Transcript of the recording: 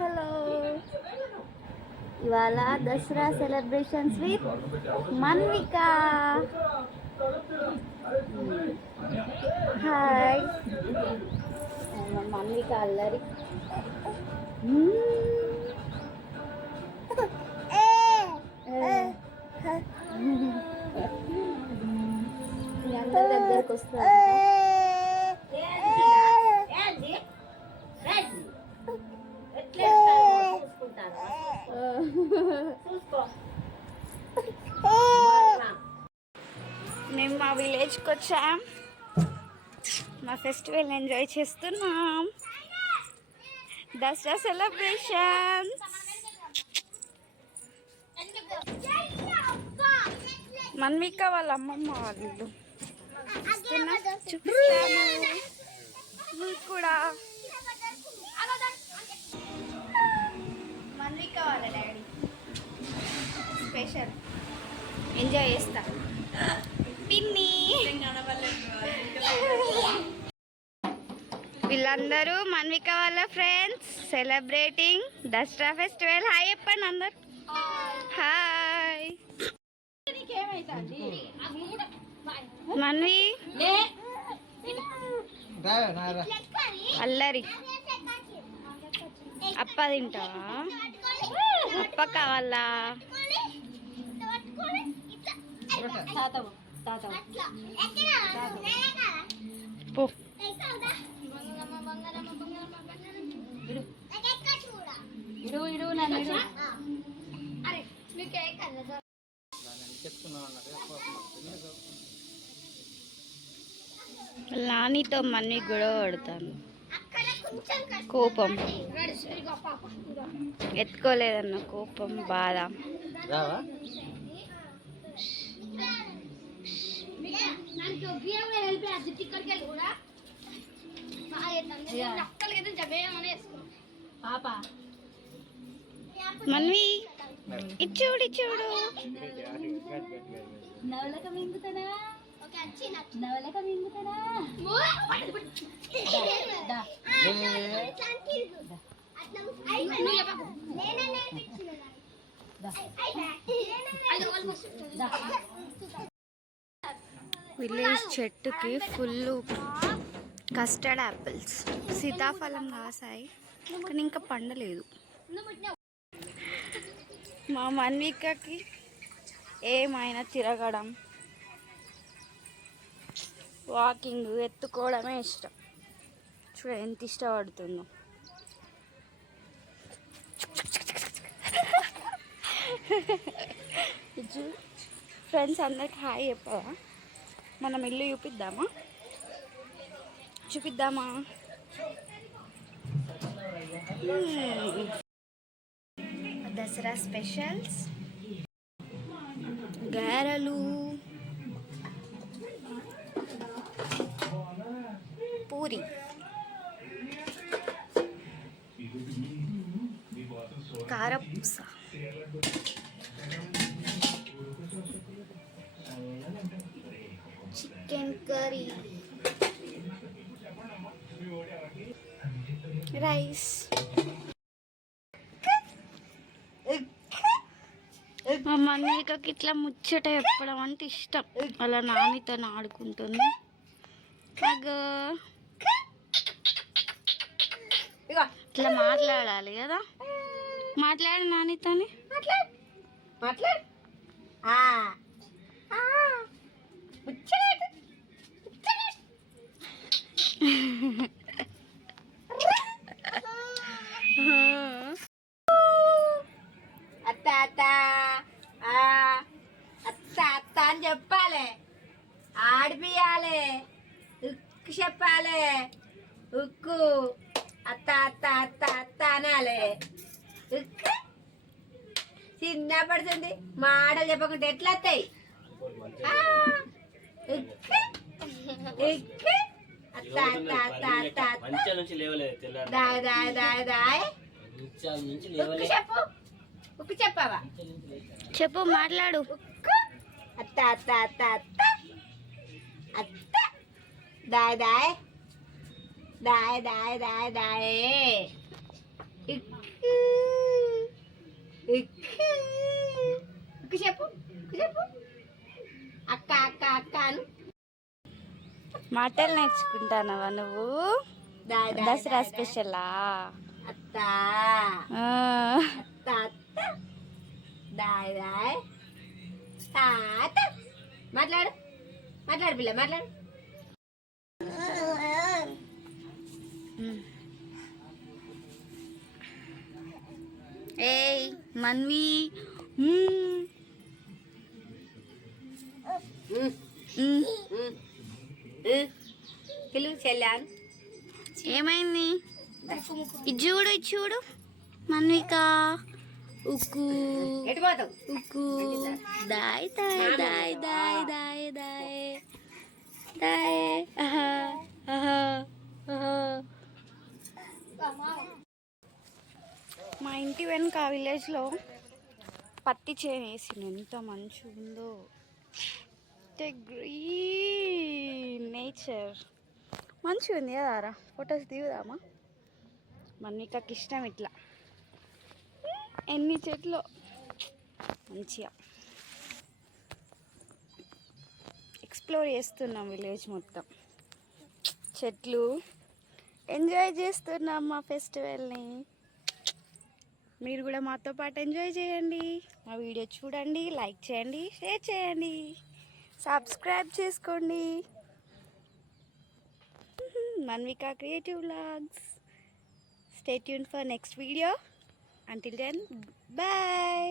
Hello, ఇవాళ Dasara celebrations with Manvika. Hi, Manvika అల్లరి. మీ అందరి దగ్గరకు వస్తారు. మేము మా విలేజ్కి వచ్చాం, మా ఫెస్టివల్ ఎంజాయ్ చేస్తున్నాం. దసరా సెలబ్రేషన్. మన్విక వాళ్ళ అమ్మమ్మ వాళ్ళు చూపిస్తాము కూడా. మన్విక వాళ్ళ డాడీ స్పెషల్ ఎంజాయ్ చేస్తా. పిన్ని వీళ్ళందరూ మన్విక వాళ్ళ friends celebrating Dasara festival. Hi చెప్పండి అందరు. హాయ్ మన్వి అల్లరి. అప్ప తింటావా? అప్ప కావాలా? పో. నానితో మన్ని గొడవ పడతాను. కోపం ఎత్తుకోలేదన్న కోపం, బాధ. మన్వి ఇచ్చోడు ఇచ్చోడు. నవలక మింగుతాడా? నవలక మింగుతాడా? విలేజ్ చెట్టుకి ఫుల్ కస్టర్డ్ యాపిల్స్, సీతాఫలం కాసాయి కానీ ఇంకా పండలేదు. మా మన్వికకి ఏమైనా తిరగడం, వాకింగ్, ఎత్తుకోవడమే ఇష్టం. చూడ ఎంత ఇష్టపడుతుందో. ఫ్రెండ్స్ అందరికి హాయ్ చెప్పవా? మనం ఇల్లు చూపిద్దామా? చూపిద్దామా? దసరా స్పెషల్స్ గారెలు, పూరి, కారపూస, చికెన్ కర్రీ, రైస్. మా మన్వికకి ఇట్లా ముచ్చట చెప్పడం అంటే ఇష్టం. అలా నానితో ఆడుకుంటుంది. ఇట్లా మాట్లాడాలి కదా. మాట్లాడు నానితోని. మాట్లాడు. అత్త అత్త అత్త అత్త అని చెప్పాలి, ఆడిపియాలి, ఉక్కు చెప్పాలి. ఉక్కు అత్త అత్త అత్త అత్త అనాలి. ఉక్కు చిన్నపడుతుంది, మాటలు చెప్పకుండా ఎట్లా వస్తాయి? అత్త అత్త అత్త అత్త దాయ్ దాయ్ దాయ్ దాయ్. ఉక్కు చెప్పు, ఉక్కు చెప్పావా? చెప్పు, మాట్లాడు. అత్త అత్త అత్త అత్త అత్త దాయ్ దాయ్ దాయ్ దాయ్ దాయ్ దాయ్. మాటలు నేర్చుకుంటానవా నువ్వు? దసరా స్పెషలా? మాట్లాడు మాట్లాడు పిల్ల మాట్లాడు. ఏయ్ మన్వి, పిలువు చెల్లాను. ఏమైంది? ఇది చూడు, ఇది చూడు మన్విక. ఉక్కు ఎటుపోతావు? ఉక్కు దాయ్ దాయ్ దాయ్ దాయ్ దాయ్ దాయ్ దాయ్. ఆహా ఆహా ఆహా. మా ఇంటి వెనుక విలేజ్లో పత్తి చేను వేసిండు. ఎంత మంచిగా ఉందో, గ్రీన్ నేచర్ మంచిగా ఉంది కదారా. ఫొటోస్ దిగుదామా? మన్వికకి ఇష్టం ఇట్లా. ఎన్ని చెట్లు మంచిగా ఎక్స్ప్లోర్ చేస్తున్నాం విలేజ్ మొత్తం. చెట్లు ఎంజాయ్ చేస్తున్నాం మా ఫెస్టివల్ని. మీరు కూడా మాతో పాటు ఎంజాయ్ చేయండి. మా వీడియో చూడండి, లైక్ చేయండి, షేర్ చేయండి, సబ్స్క్రైబ్ చేసుకోండి. Manvika creative vlogs. Stay tuned for next video. Until then, bye.